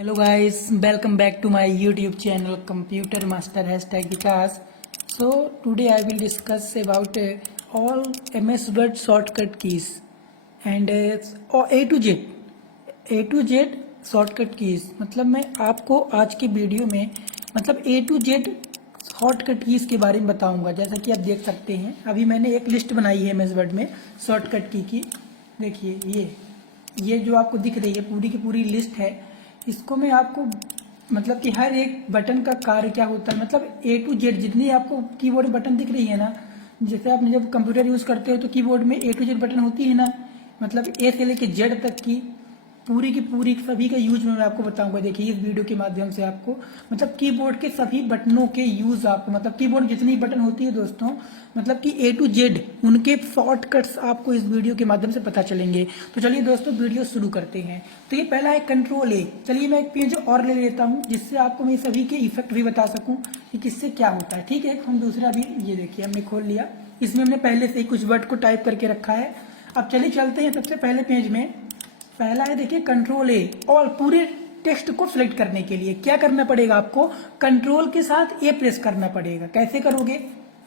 Hello guys, welcome back to my YouTube channel Computer Master #Vikas. So today I will discuss about all MS Word shortcut keys and A to Z shortcut keys. मतलब मैं आपको आज के video में मतलब A to Z shortcut keys के बारे में बताऊंगा। जैसा कि आप देख सकते हैं अभी मैंने एक लिस्ट बनाई है MS Word में शॉर्टकट की। देखिए ये जो आपको दिख रही है पूरी की पूरी लिस्ट है। इसको मैं आपको मतलब कि हर एक बटन का कार्य क्या होता है, मतलब A to Z जितनी आपको कीबोर्ड बटन दिख रही है ना, जैसे आप जब कंप्यूटर यूज़ करते हो तो कीबोर्ड में A to Z बटन होती है ना, मतलब A से लेके Z तक की पूरी सभी का यूज मैं आपको बताऊंगा। देखिए इस वीडियो के माध्यम से आपको मतलब कीबोर्ड के सभी बटनों के यूज आपको मतलब कीबोर्ड जितनी बटन होती है दोस्तों, मतलब कि A to Z उनके शॉर्टकट्स आपको इस वीडियो के माध्यम से पता चलेंगे। तो चलिए दोस्तों वीडियो शुरू करते हैं। तो ये पहला है कंट्रोल A। चलिए मैं एक पेज और ले लेता हूँ जिससे आपको मैं सभी के इफेक्ट भी बता सकूँ कि किससे क्या होता है। ठीक है, हम दूसरा भी ये देखिए हमने खोल लिया, इसमें हमने पहले से ही कुछ वर्ड को टाइप करके रखा है। अब चलिए चलते हैं सबसे पहले पेज में। पहला है देखिए कंट्रोल A, और पूरे टेक्स्ट को सिलेक्ट करने के लिए क्या करना पड़ेगा, आपको कंट्रोल के साथ A प्रेस करना पड़ेगा। कैसे करोगे,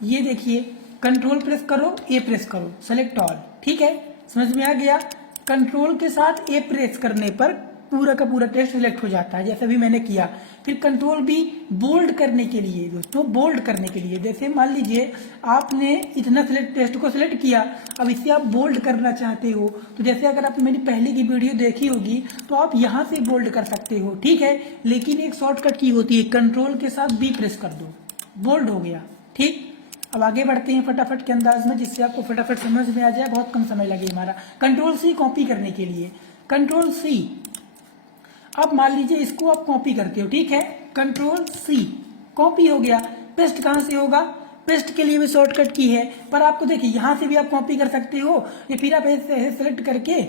ये देखिए कंट्रोल प्रेस करो, A प्रेस करो, सेलेक्ट ऑल। ठीक है, समझ में आ गया। कंट्रोल के साथ A प्रेस करने पर पूरा का पूरा टेक्स्ट सिलेक्ट हो जाता है, जैसे भी मैंने किया। फिर कंट्रोल B बोल्ड करने के लिए दोस्तों, बोल्ड करने के लिए जैसे मान लीजिए आपने इतना टेक्स्ट को सिलेक्ट किया, अब इसे आप बोल्ड करना चाहते हो तो जैसे अगर आपने मेरी पहले की वीडियो देखी होगी तो आप यहाँ से बोल्ड कर सकते हो। ठीक है, लेकिन एक शॉर्टकट की होती है, कंट्रोल के साथ B प्रेस कर दो, बोल्ड हो गया। ठीक, अब आगे बढ़ते हैं फटाफट के अंदाज में जिससे आपको फटाफट समझ में आ जाए, बहुत कम समय लगे हमारा। कंट्रोल C कॉपी करने के लिए, कंट्रोल C। अब मान लीजिए इसको आप कॉपी करते हो, ठीक है, कंट्रोल C कॉपी हो गया। पेस्ट कहाँ से होगा, पेस्ट के लिए भी शॉर्टकट की है, पर आपको देखिए यहाँ से भी आप कॉपी कर सकते हो या फिर आप ऐसे सेलेक्ट करके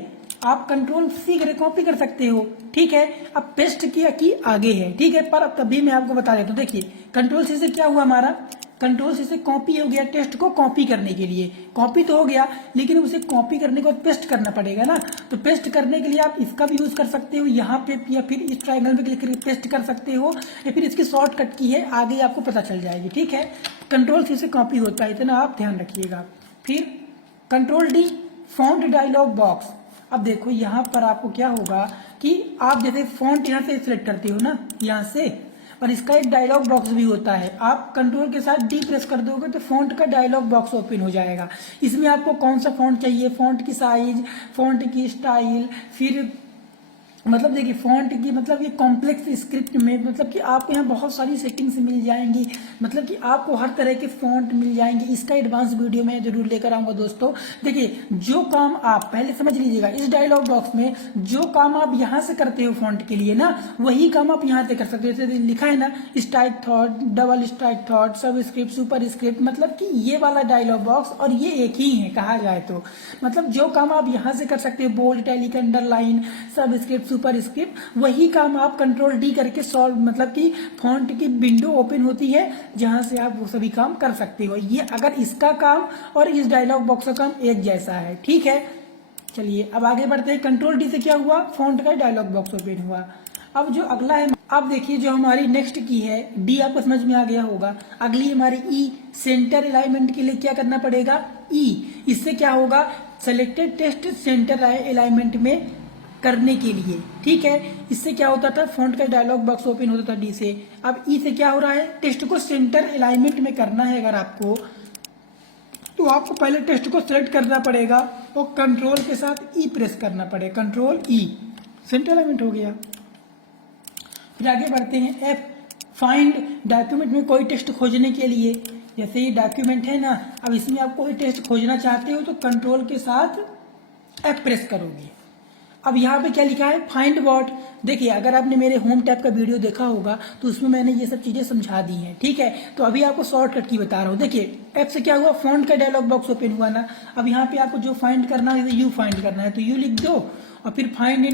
आप कंट्रोल C करके कॉपी कर सकते हो। ठीक है, अब पेस्ट किया की आगे है, ठीक है, पर अब तभी मैं आपको बता देता हूँ। देखिए कंट्रोल C से क्या हुआ, हमारा कंट्रोल C से कॉपी हो गया। टेक्स्ट को कॉपी करने के लिए कॉपी तो हो गया, लेकिन उसे कॉपी करने के बाद पेस्ट करना पड़ेगा ना। तो पेस्ट करने के लिए आप इसका भी यूज कर सकते हो यहाँ पे, या फिर इस ट्रायंगल में क्लिक करके पेस्ट कर सकते हो, या फिर इसकी शॉर्टकट की है आगे आपको पता चल जाएगी। ठीक है, कंट्रोल C से कॉपी होता है, इतना आप ध्यान रखिएगा। फिर control D font dialog box. अब देखो यहाँ पर आपको क्या होगा कि आप जैसे फॉन्ट यहाँ से सिलेक्ट करते हो ना, यहाँ से, और इसका एक डायलॉग बॉक्स भी होता है। आप कंट्रोल के साथ D प्रेस कर दोगे तो फॉन्ट का डायलॉग बॉक्स ओपन हो जाएगा। इसमें आपको कौन सा फॉन्ट चाहिए, फॉन्ट की साइज, फॉन्ट की स्टाइल, फिर मतलब देखिए फॉन्ट की मतलब ये कॉम्प्लेक्स स्क्रिप्ट में मतलब कि आपको यहाँ बहुत सारी सेटिंग्स मिल जाएंगी, मतलब कि आपको हर तरह के फॉन्ट मिल जाएंगे। इसका एडवांस वीडियो मैं जरूर लेकर आऊंगा दोस्तों। देखिए जो काम आप पहले समझ लीजिएगा, इस डायलॉग बॉक्स में जो काम आप यहाँ से करते हो फॉन्ट के लिए ना, वही काम आप यहाँ से कर सकते हो। जैसे लिखा है ना strike thought, double strike thought, सब स्क्रिप्ट, सुपर स्क्रिप्ट, मतलब कि ये वाला डायलॉग बॉक्स और ये एक ही है कहा जाए तो। मतलब जो काम आप यहाँ से कर सकते हो, बोल्ड, इटैलिक, अंडरलाइन, सब स्क्रिप्ट, सुपर स्क्रिप्ट, वही काम आप कंट्रोल D करके सॉल्व मतलब कि फॉन्ट की विंडो ओपन होती है जहां से आप वो सभी काम कर सकते हो। ये अगर इसका काम और इस डायलॉग बॉक्स का काम एक जैसा है। ठीक है, चलिए अब आगे बढ़ते हैं। कंट्रोल D से क्या हुआ, फॉन्ट का डायलॉग बॉक्स ओपन हुआ। अब जो अगला है, अब देखिए जो हमारी नेक्स्ट की है D, आपको समझ में आ गया होगा। अगली हमारी E, सेंटर अलाइनमेंट के लिए क्या करना पड़ेगा, E। इससे क्या होगा, सेलेक्टेड टेक्स्ट सेंटर अलाइनमेंट में करने के लिए। ठीक है, इससे क्या होता था, फॉन्ट का डायलॉग बॉक्स ओपन होता था D से। अब E से क्या हो रहा है, टेक्स्ट को सेंटर अलाइनमेंट में करना है अगर आपको, तो आपको पहले टेक्स्ट को सिलेक्ट करना पड़ेगा और कंट्रोल के साथ E प्रेस करना पड़ेगा, कंट्रोल E, सेंटर अलाइनमेंट हो गया। फिर आगे बढ़ते हैं F, फाइंड डॉक्यूमेंट में कोई टेक्स्ट खोजने के लिए। जैसे ये डॉक्यूमेंट है ना, अब इसमें आप कोई टेक्स्ट खोजना चाहते हो तो कंट्रोल के साथ F प्रेस करोगे। अब यहाँ पे क्या लिखा है, फाइंड व्हाट। देखिए अगर आपने मेरे होम टैब का वीडियो देखा होगा तो उसमें मैंने ये सब चीजें समझा दी हैं। ठीक है, तो अभी आपको शॉर्टकट की बता रहा हूँ। देखिए F से क्या हुआ, फॉन्ट का डायलॉग बॉक्स ओपन हुआ ना। अब यहाँ पे आपको जो फाइंड करना है, यू फाइंड करना है तो यू लिख दो, और फिर फाइंड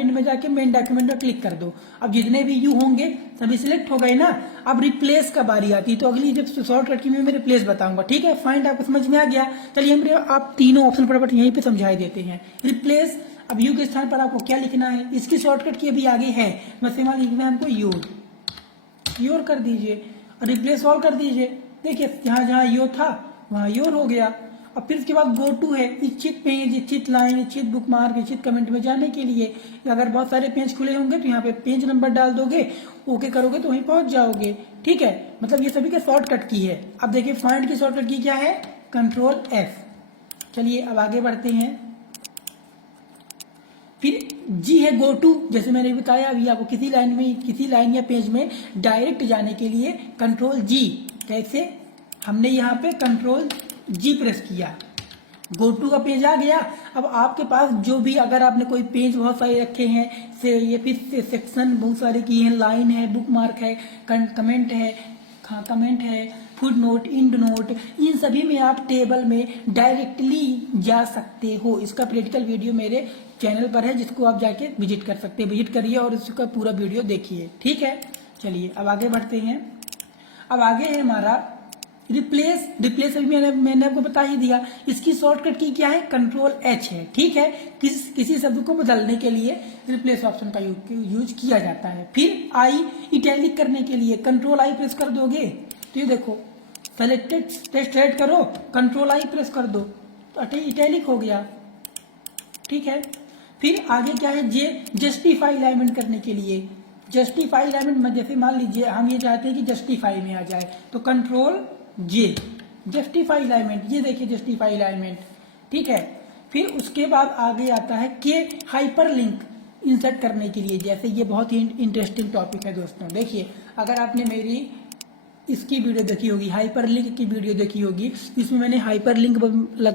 इन में जाके मेन डॉक्यूमेंट में क्लिक कर दो। अब जितने भी यू होंगे सभी सिलेक्ट हो गए ना। अब रिप्लेस का बारी आती है, तो अगली जब शॉर्टकट की मैं रिप्लेस बताऊंगा। ठीक है, फाइंड आपको समझ में आ गया। चलिए हम आप तीनों ऑप्शन फटाफट यहीं पे समझाई देते हैं। रिप्लेस, अब यू के स्थान पर आपको क्या लिखना है, इसकी शॉर्टकट की अभी आगे है, बस यहाँ लिखना है हमको योर कर दीजिए और रिप्लेस ऑल कर दीजिए। देखिए जहाँ जहाँ यो था वहाँ योर हो गया। और फिर उसके बाद गो टू है, इच्छित पेज, इच्छित लाइन, इच्छित बुकमार्क, इच्छित कमेंट में जाने के लिए। अगर बहुत सारे पेज खुले होंगे तो यहाँ पे पेज नंबर डाल दोगे, ओके करोगे तो वहीं पहुंच जाओगे। ठीक है, मतलब ये सभी का शॉर्टकट की है। अब देखिए फाइंड की शॉर्टकट की क्या है, कंट्रोल एफ। चलिए अब आगे बढ़ते हैं। फिर जी है गो टू, जैसे मैंने बताया अभी आपको, किसी लाइन या पेज में डायरेक्ट जाने के लिए कंट्रोल जी। कैसे, हमने यहाँ पे कंट्रोल जी प्रेस किया, गो टू का पेज आ गया। अब आपके पास जो भी, अगर आपने कोई पेज बहुत सारे रखे हैं से ये फिर सेक्शन बहुत सारे किए हैं, लाइन है, बुक मार्क है, कमेंट है, फुट नोट, इंड नोट, इन सभी में आप टेबल में डायरेक्टली जा सकते हो। इसका प्रैक्टिकल वीडियो मेरे चैनल पर है जिसको आप जाके विजिट कर सकते हैं, विजिट करिए और इसका पूरा वीडियो देखिए। ठीक है, चलिए अब आगे बढ़ते हैं। अब आगे है हमारा रिप्लेस अभी मैंने आपको बता ही दिया। इसकी शॉर्टकट की क्या है, कंट्रोल एच है। ठीक है, किसी शब्द को बदलने के लिए रिप्लेस ऑप्शन का यूज किया जाता है। फिर आई इटैलिक करने के लिए कंट्रोल आई प्रेस कर दोगे तो ये देखो सेलेक्टेड करो, कंट्रोल आई प्रेस कर दो तो इटैलिक हो गया। ठीक है, फिर आगे क्या है, जस्टिफाई अलाइनमेंट करने के लिए, जस्टिफाई अलाइनमेंट में जैसे मान लीजिए हम ये चाहते हैं कि जस्टिफाई में आ जाए तो कंट्रोल जे, जस्टिफाई अलाइनमेंट, ये देखिए जस्टिफाई अलाइनमेंट। ठीक है, फिर उसके बाद आगे आता है के हाइपर लिंक इंसर्ट करने के लिए। जैसे ये बहुत ही इंटरेस्टिंग टॉपिक है दोस्तों। देखिए अगर आपने मेरी इसकी वीडियो देखी होगी, हाइपर लिंक की वीडियो देखी होगी, इसमें मैंने हाइपर लिंक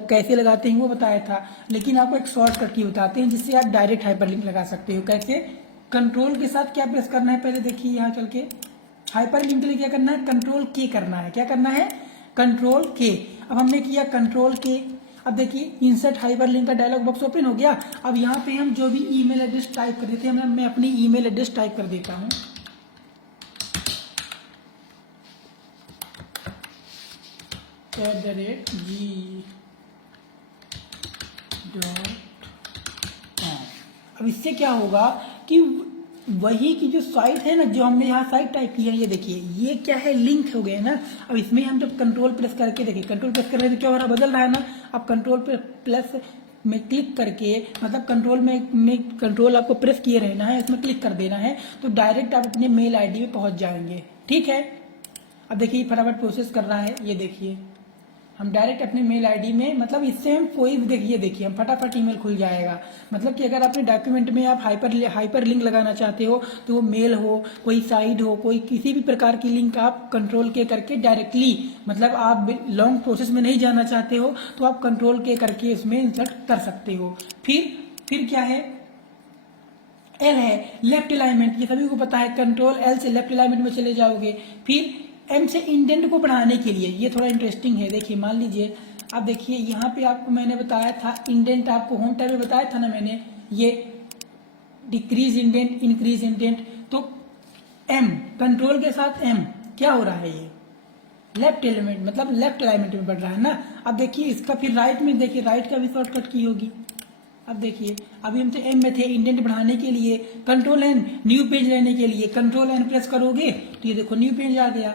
कैसे लगाते हैं वो बताया था, लेकिन आपको एक शॉर्टकट की बताते हैं जिससे आप डायरेक्ट हाइपर लिंक लगा सकते हो। कैसे, कंट्रोल के साथ क्या प्रेस करना है, पहले देखिए यहाँ चल के हाइपर लिंक के लिए क्या करना है, कंट्रोल के करना है। क्या करना है, कंट्रोल के। अब हमने किया कंट्रोल के। अब देखिए इंसर्ट हाइपर लिंक का डायलॉग बॉक्स ओपन हो गया। अब यहाँ पे हम जो भी ईमेल एड्रेस टाइप कर देते हैं, मैं अपनी ईमेल एड्रेस टाइप कर देता हूँ, @g.com। अब इससे क्या होगा कि वही की जो साइट है ना, जो हमने यहाँ साइट टाइप की है, ये देखिए ये क्या है, लिंक हो गया ना। अब इसमें हम जब कंट्रोल प्रेस करके देखिए, कंट्रोल प्रेस करने से क्या हो रहा है, बदल रहा है ना। अब कंट्रोल प्लस में क्लिक करके, मतलब कंट्रोल आपको प्रेस किए रहना है, इसमें क्लिक कर देना है तो डायरेक्ट आप अपने मेल आईडी पे पहुंच जाएंगे। ठीक है, अब देखिए फटाफट प्रोसेस कर रहा है, ये देखिए हम डायरेक्ट अपने मेल आईडी में, मतलब इससे हम कोई भी देखिए हम फटाफट ईमेल खुल जाएगा। मतलब कि अगर अपने डॉक्यूमेंट में आप हाइपर लिंक लगाना चाहते हो तो वो मेल हो, कोई साइट हो, कोई किसी भी प्रकार की लिंक आप कंट्रोल के करके डायरेक्टली, मतलब आप लॉन्ग प्रोसेस में नहीं जाना चाहते हो तो आप कंट्रोल के करके इसमें इंसर्ट कर सकते हो। फिर क्या है, एल है लेफ्ट अलाइनमेंट, ये सभी को पता है, कंट्रोल एल से लेफ्ट अलाइनमेंट में चले जाओगे। फिर एम से इंडेंट को बढ़ाने के लिए, ये थोड़ा इंटरेस्टिंग है। देखिए मान लीजिए, अब देखिए यहाँ पे आपको मैंने बताया था इंडेंट, आपको होम टैब में बताया था ना मैंने, ये डिक्रीज इंडेंट, इंक्रीज इंडेंट, तो एम कंट्रोल के साथ एम क्या हो रहा है, ये लेफ्ट एलिमेंट, मतलब लेफ्ट अलाइनमेंट में बढ़ रहा है ना। अब देखिए इसका फिर राइट में, देखिए राइट का भी शॉर्टकट की होगी। अब देखिए अभी हम तो एम में थे, इंडेंट बढ़ाने के लिए कंट्रोल एन, न्यू पेज लेने के लिए कंट्रोल एन प्रेस करोगे तो ये देखो न्यू पेज आ गया।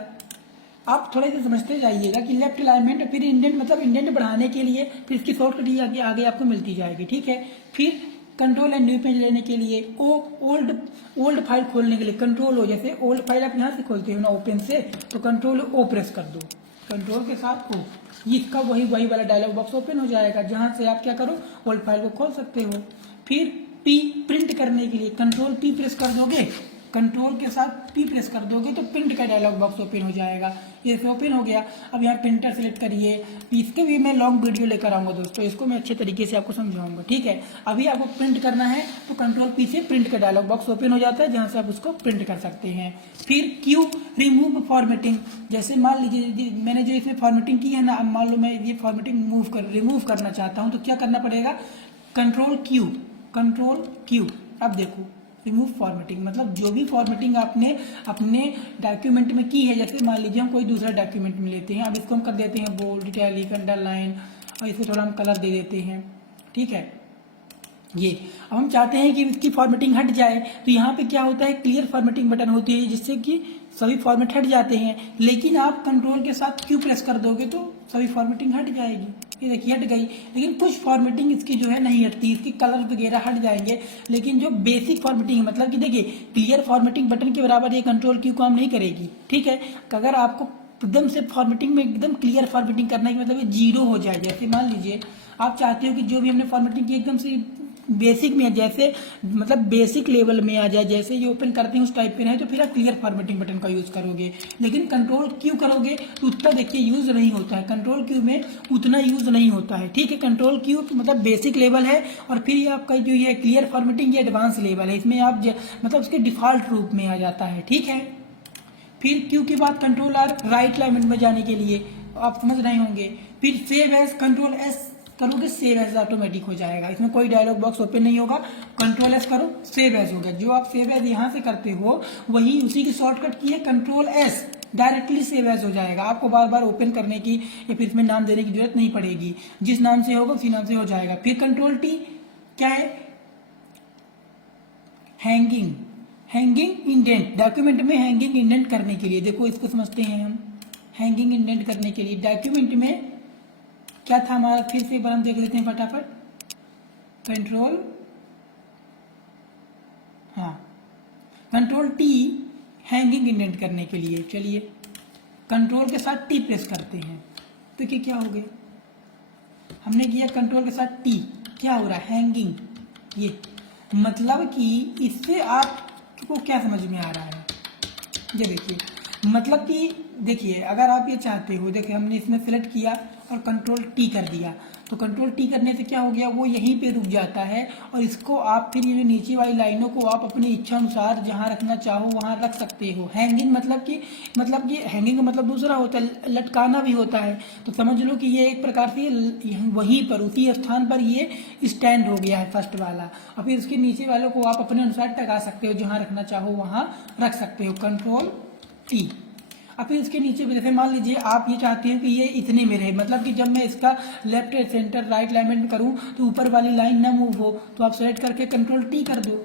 आप थोड़ा सा समझते जाइएगा कि लेफ्ट अलाइनमेंट, फिर इंडेंट, मतलब इंडेंट बढ़ाने के लिए फिर इसकी शॉर्टकट आगे आपको मिलती जाएगी। ठीक है, फिर कंट्रोल एंड न्यू पेज लेने के लिए, ओल्ड फाइल खोलने के लिए कंट्रोल ओ, जैसे ओल्ड फाइल आप यहाँ से खोलते हो ना ओपन से, तो कंट्रोल ओ प्रेस कर दो, कंट्रोल के साथ ओ, इसका वही वाला डायलॉग बॉक्स ओपन हो जाएगा जहां से आप क्या करो, ओल्ड फाइल को खोल सकते हो। फिर पी प्रिंट करने के लिए कंट्रोल पी प्रेस कर दोगे, कंट्रोल के साथ पी प्रेस कर दोगे तो प्रिंट का डायलॉग बॉक्स ओपन हो जाएगा। ये ओपन हो गया। अब यहाँ प्रिंटर सेलेक्ट करिए, इसके भी मैं लॉन्ग वीडियो लेकर आऊंगा दोस्तों, इसको मैं अच्छे तरीके से आपको समझाऊंगा। ठीक है, अभी आपको प्रिंट करना है तो कंट्रोल पी से प्रिंट का डायलॉग बॉक्स ओपन हो जाता है जहां से आप उसको प्रिंट कर सकते हैं। फिर क्यू रिमूव फॉर्मेटिंग, जैसे मान लीजिए मैंने जो इसमें फॉर्मेटिंग की है ना, अब मान लो मैं ये फॉर्मेटिंग रिमूव करना चाहता हूँ तो क्या करना पड़ेगा, कंट्रोल क्यू। अब देखो रिमूव फॉर्मेटिंग, मतलब जो भी फॉर्मेटिंग आपने अपने डॉक्यूमेंट में की है, जैसे मान लीजिए हम कोई दूसरा डॉक्यूमेंट में लेते हैं, अब इसको हम कर देते हैं बोल्ड, इटैलिक, अंडरलाइन और इसको थोड़ा हम कलर दे देते हैं। ठीक है, ये अब हम चाहते हैं कि इसकी फॉर्मेटिंग हट जाए, तो यहाँ पे क्या होता है, क्लियर फॉर्मेटिंग बटन होती है जिससे कि सभी फॉर्मेट हट जाते हैं। लेकिन आप कंट्रोल के साथ क्यू प्रेस कर दोगे तो सभी फॉर्मेटिंग हट जाएगी। ये देखिए हट गई, लेकिन कुछ फॉर्मेटिंग इसकी जो है नहीं हटती, इसकी कलर वगैरह हट जाएंगे। लेकिन जो बेसिक फॉर्मेटिंग है, मतलब कि देखिए क्लियर फॉर्मेटिंग बटन के बराबर ये कंट्रोल क्यू काम नहीं करेगी, ठीक है। अगर आपको एकदम से फॉर्मेटिंग में एकदम क्लियर फॉर्मेटिंग करना है, मतलब ये जीरो हो जाए, जैसे मान लीजिए आप चाहते हो कि जो भी हमने फॉर्मेटिंग की एकदम से बेसिक में, जैसे मतलब बेसिक लेवल में आ जाए, जैसे ये ओपन करते हैं उस टाइप पे रहे, तो फिर आप क्लियर फॉर्मेटिंग बटन का यूज करोगे। लेकिन कंट्रोल क्यू करोगे तो उतना देखिए यूज नहीं होता है, कंट्रोल क्यू में उतना यूज नहीं होता है, ठीक है। कंट्रोल क्यू मतलब बेसिक लेवल है, और फिर ये आपका जो ये क्लियर फॉर्मेटिंग ये एडवांस लेवल है, इसमें आप मतलब उसके डिफॉल्ट रूप में आ जाता है, ठीक है। फिर क्यू के बाद कंट्रोल आर राइट अलाइनमेंट में जाने के लिए, आप समझ रहे होंगे। फिर सेव एज, कंट्रोल एस करोगे सेव एज ऑटोमेटिक हो जाएगा, इसमें कोई डायलॉग बॉक्स ओपन नहीं होगा। कंट्रोल एस करो सेव एज हो गया। जो आप सेव एज यहाँ से करते हो वही उसी की शॉर्टकट की है control S, directly save as हो जाएगा। आपको बार बार ओपन करने की या फिर इसमें नाम देने की जरूरत नहीं पड़ेगी, जिस नाम से होगा उसी नाम से हो जाएगा। फिर कंट्रोल टी क्या है, हैंगिंग, हैंगिंग इंडेंट, डॉक्यूमेंट में हैंगिंग इंडेंट करने के लिए। देखो इसको समझते हैं हम, हैंगिंग इंडेंट करने के लिए डॉक्यूमेंट में क्या था हमारा, फिर से एक बार हम देख लेते हैं फटाफट। कंट्रोल, हाँ कंट्रोल टी हैंगिंग इंडेंट करने के लिए। चलिए कंट्रोल के साथ टी प्रेस करते हैं तो क्या हो गया, हमने किया कंट्रोल के साथ टी, क्या हो रहा है हैंगिंग। ये मतलब कि इससे आपको क्या समझ में आ रहा है, ये देखिए मतलब कि देखिए अगर आप ये चाहते हो, देखिए हमने इसमें सेलेक्ट किया और कंट्रोल टी कर दिया, तो कंट्रोल टी करने से क्या हो गया, वो यहीं पे रुक जाता है। और इसको आप फिर ये नीचे वाली लाइनों को आप अपनी इच्छा अनुसार जहाँ रखना चाहो वहाँ रख सकते हो। हैंगिंग मतलब कि हैंगिंग का मतलब दूसरा होता है, लटकाना भी होता है। तो समझ लो कि ये एक प्रकार से वहीं पर उसी स्थान पर ये स्टैंड हो गया है फर्स्ट वाला, और फिर उसके नीचे वालों को आप अपने अनुसार टका सकते हो, जहाँ रखना चाहो वहाँ रख सकते हो। Control T. अब फिर इसके नीचे जैसे मान लीजिए आप ये चाहते हो कि ये इतने में रहे, मतलब कि जब मैं इसका लेफ्ट सेंटर राइट अलाइनमेंट में करूँ तो ऊपर वाली लाइन ना मूव हो, तो आप सेलेक्ट करके कंट्रोल टी कर दो।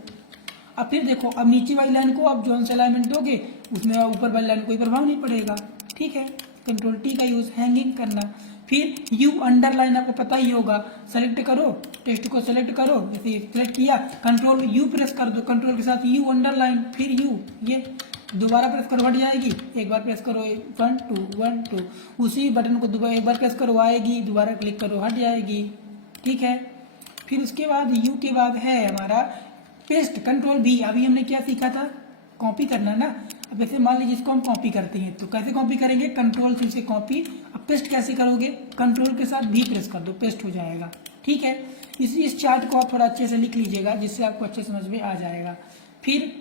अब फिर देखो, अब नीचे वाली लाइन को आप जो सा अलाइनमेंट दोगे उसमें ऊपर वाली लाइन कोई प्रभाव नहीं पड़ेगा, ठीक है। कंट्रोल टी का यूज हैंगिंग करना। फिर यू अंडरलाइन, आपको पता ही होगा, सेलेक्ट करो, टेक्स्ट को सेलेक्ट करो, जैसे सेलेक्ट किया कंट्रोल यू प्रेस कर दो, कंट्रोल के साथ यू अंडरलाइन, फिर यू, ये दोबारा प्रेस करो हट जाएगी, एक बार प्रेस करो 1 2 1 2, उसी बटन को दोबारा एक बार प्रेस करो आएगी, दोबारा क्लिक करो हट जाएगी, ठीक है। फिर उसके बाद यू के बाद है हमारा पेस्ट, कंट्रोल भी। अभी हमने क्या सीखा था, कॉपी करना ना। अब जैसे मान लीजिए इसको हम कॉपी करते हैं तो कैसे कॉपी करेंगे, कंट्रोल से कॉपी। अब पेस्ट कैसे करोगे, कंट्रोल के साथ भी प्रेस कर दो, पेस्ट हो जाएगा, ठीक है। इस चार्ट को आप थोड़ा अच्छे से लिख लीजिएगा जिससे आपको अच्छे समझ में आ जाएगा। फिर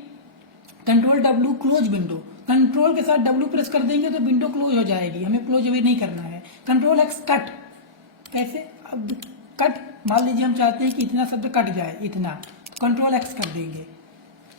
control W close window, control के साथ डब्ल्यू प्रेस कर देंगे तो विंडो क्लोज हो जाएगी, हमें क्लोज अभी नहीं करना है। कंट्रोल एक्स कट, कैसे, अब कट मान लीजिए हम चाहते हैं कि इतना शब्द कट जाए, इतना, कंट्रोल एक्स कर देंगे।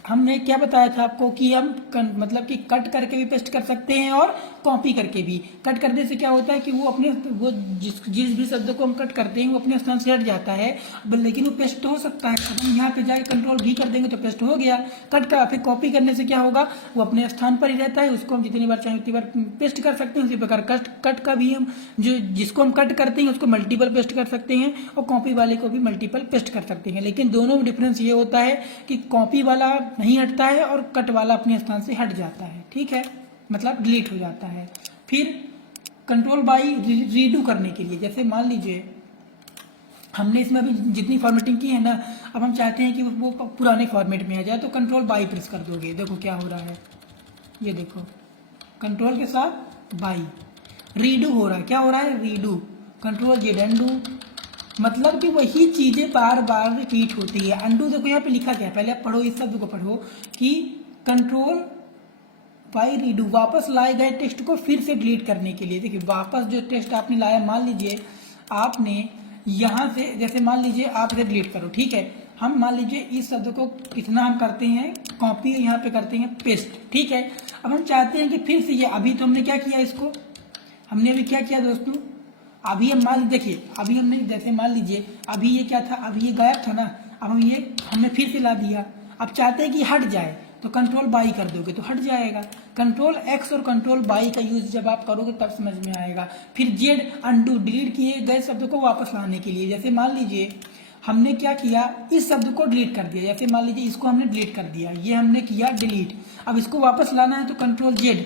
हमने क्या बताया था आपको कि हम मतलब कि कट करके भी पेस्ट कर सकते हैं और कॉपी करके भी। कट करने से क्या होता है कि वो अपने वो जिस भी शब्द को हम कट करते हैं वो अपने स्थान से हट जाता है, लेकिन वो पेस्ट तो हो सकता है। अब हम यहाँ पे जाके कंट्रोल भी कर देंगे तो पेस्ट हो गया कट का। फिर कॉपी करने से क्या होगा, वो अपने स्थान पर ही रहता है, उसको हम जितनी बार चाहें उतनी बार पेस्ट कर सकते हैं। उसी प्रकार कट का भी हम जिसको हम कट करते हैं उसको मल्टीपल पेस्ट कर सकते हैं और कॉपी वाले को भी मल्टीपल पेस्ट कर सकते हैं। लेकिन दोनों में डिफरेंस ये होता है कि कॉपी वाला नहीं हटता है और कट वाला अपने स्थान से हट जाता है, ठीक है, मतलब डिलीट हो जाता है। फिर कंट्रोल बाई रीडू करने के लिए, जैसे मान लीजिए हमने इसमें अभी जितनी फॉर्मेटिंग की है ना, अब हम चाहते हैं कि वो पुराने फॉर्मेट में आ जाए तो कंट्रोल बाई प्रेस कर दोगे। देखो क्या हो रहा है, ये देखो कंट्रोल के साथ बाई रीडू हो रहा है। क्या हो रहा है, रीडू, कंट्रोल जेड अंडू, मतलब कि वही चीजें बार बार रिपीट होती है। अंडू देखो यहाँ पे लिखा क्या है, पहले आप पढ़ो, इस शब्द को पढ़ो कि कंट्रोल बाई रीडू, वापस लाए गए टेक्स्ट को फिर से डिलीट करने के लिए। देखिए वापस जो टेक्स्ट आपने लाया, मान लीजिए आपने यहाँ से, जैसे मान लीजिए आप इसे डिलीट करो, ठीक है। हम मान लीजिए इस शब्द को कितना हम करते हैं कॉपी, यहाँ पे करते हैं पेस्ट, ठीक है। अब हम चाहते हैं कि फिर से ये, अभी तो हमने क्या किया, इसको हमने अभी क्या किया दोस्तों, अभी हम मान देखिए, अभी हमने जैसे मान लीजिए अभी ये क्या था, अभी ये गायब था ना, अब हम ये हमने फिर से ला दिया, अब चाहते हैं कि हट जाए तो कंट्रोल बाई कर दोगे तो हट जाएगा। कंट्रोल एक्स और कंट्रोल बाई का यूज जब आप करोगे तब समझ में आएगा। फिर जेड अंडू, डिलीट किए गए शब्द को वापस लाने के लिए, जैसे मान लीजिए हमने क्या किया, इस शब्द को डिलीट कर दिया, जैसे मान लीजिए इसको हमने डिलीट कर दिया, ये हमने किया डिलीट। अब इसको वापस लाना है तो कंट्रोल जेड।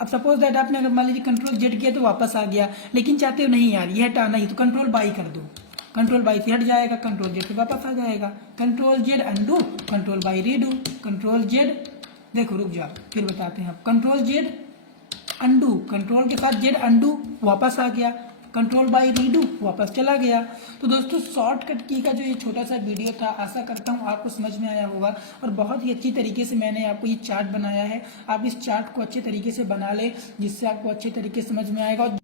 अब सपोज दैट आपने अगर मान लीजिए कंट्रोल जेड किया तो वापस आ गया, लेकिन चाहते हो नहीं यार ये हटाना ही, तो कंट्रोल बाई कर दो, कंट्रोल बाई से हट जाएगा, कंट्रोल जेड से वापस आ जाएगा। Control Z undo, control by redo, control Z, देखो रुक जाओ फिर बताते हैं। अब कंट्रोल जेड अंडू, कंट्रोल के साथ जेड अंडू वापस आ गया, कंट्रोल बाई रीडू वापस चला गया। तो दोस्तों शॉर्टकट की का जो ये छोटा सा वीडियो था, आशा करता हूँ आपको समझ में आया होगा और बहुत ही अच्छी तरीके से मैंने आपको ये चार्ट बनाया है। आप इस चार्ट को अच्छे तरीके से बना ले जिससे आपको अच्छे तरीके से समझ में आएगा।